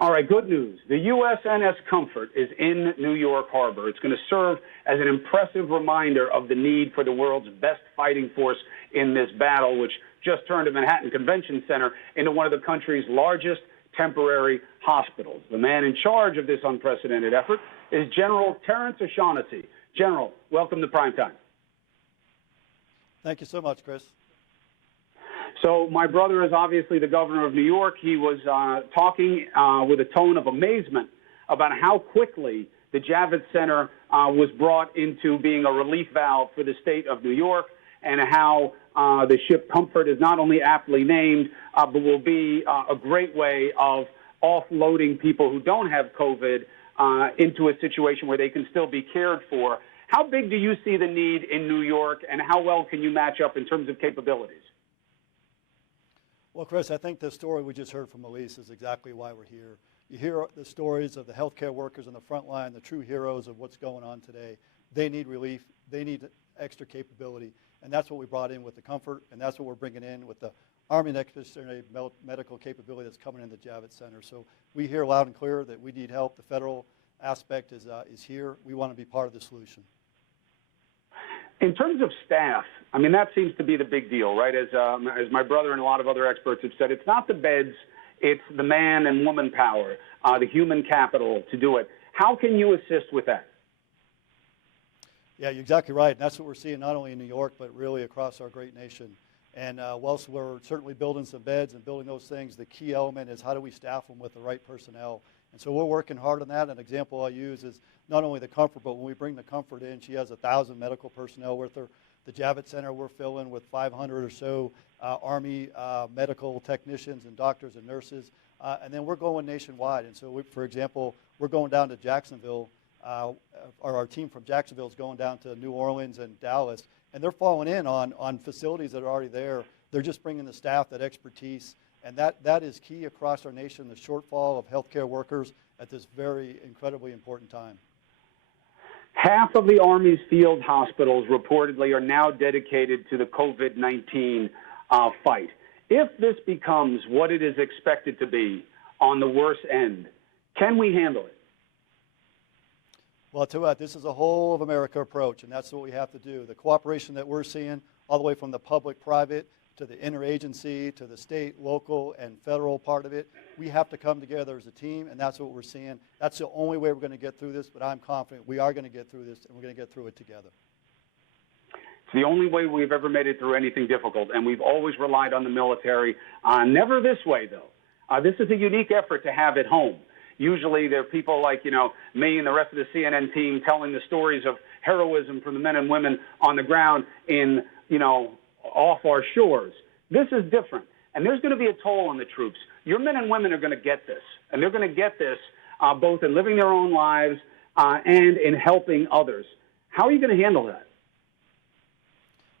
All right, good news. The USNS Comfort is in New York Harbor. It's going to serve as an impressive reminder of the need for the world's best fighting force in this battle, which just turned the Manhattan Convention Center into one of the country's largest temporary hospitals. The man in charge of this unprecedented effort is General Terrence O'Shaughnessy. General, welcome to Primetime. Thank you so much, Chris. So my brother is obviously the governor of New York. He was talking with a tone of amazement about how quickly the Javits Center was brought into being a relief valve for the state of New York, and how the ship Comfort is not only aptly named, but will be a great way of offloading people who don't have COVID into a situation where they can still be cared for. How big do you see the need in New York, and how well can you match up in terms of capabilities? Well, Chris, I think the story we just heard from Elise is exactly why we're here. You hear the stories of the healthcare workers on the front line, the true heroes of what's going on today. They need relief. They need extra capability. And that's what we brought in with the Comfort, and that's what we're bringing in with the Army and Expeditionary Medical capability that's coming in the Javits Center. So we hear loud and clear that we need help. The federal aspect is here. We want to be part of the solution. In terms of staff, I mean, that seems to be the big deal, right? As my brother and a lot of other experts have said, it's not the beds, it's the man and woman power, the human capital to do it. How can you assist with that? Yeah, you're exactly right. And that's what we're seeing not only in New York, but really across our great nation. And whilst we're certainly building some beds and building those things, the key element is how do we staff them with the right personnel. And so we're working hard on that. An example I use is not only the Comfort, but when we bring the Comfort in, she has 1,000 medical personnel with her. The Javits Center, we're filling with 500 or so Army medical technicians and doctors and nurses. And then we're going nationwide. And so, for example, we're going down to Jacksonville. Our team from Jacksonville is going down to New Orleans and Dallas. And they're falling in on facilities that are already there. They're just bringing the staff, that expertise. And that is key across our nation, the shortfall of healthcare workers at this very incredibly important time. Half of the Army's field hospitals reportedly are now dedicated to the COVID-19 fight. If this becomes what it is expected to be on the worst end, can we handle it? Well, I'll tell you what, this is a whole of America approach, and that's what we have to do. The cooperation that we're seeing all the way from the public-private to the interagency, to the state, local, and federal part of it. We have to come together as a team, and that's what we're seeing. That's the only way we're going to get through this, but I'm confident we are going to get through this, and we're going to get through it together. It's the only way we've ever made it through anything difficult, and we've always relied on the military. Never this way, though. This is a unique effort to have at home. Usually there are people like, me and the rest of the CNN team telling the stories of heroism from the men and women on the ground in, off our shores. This is different, and there's going to be a toll on the troops. Your men and women are going to get this, and they're going to get this both in living their own lives and in helping others. How are you going to handle that?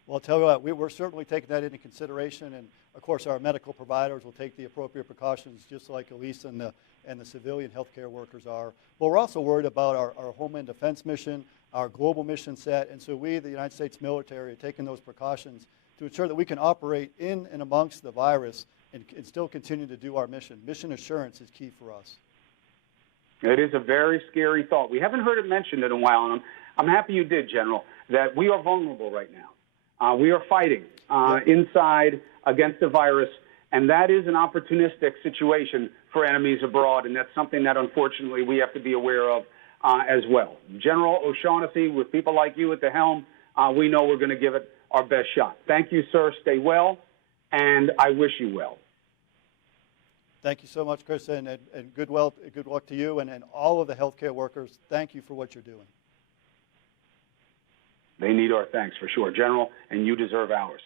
Well, I'll tell you what, we're certainly taking that into consideration, and of course our medical providers will take the appropriate precautions just like Elise and the civilian healthcare workers are. But we're also worried about our Homeland Defense mission, our global mission set, and so we, the United States military, are taking those precautions to ensure that we can operate in and amongst the virus and still continue to do our mission. Mission assurance is key for us. It is a very scary thought. We haven't heard it mentioned in a while, and I'm happy you did, General, that we are vulnerable right now. We are fighting inside against the virus, and that is an opportunistic situation for enemies abroad, and that's something that, unfortunately, we have to be aware of as well. General O'Shaughnessy, with people like you at the helm, we know we're going to give it our best shot. Thank you, sir. Stay well, and I wish you well. Thank you so much, Chris, and good luck to you and all of the healthcare workers. Thank you for what you're doing. They need our thanks for sure, General, and you deserve ours.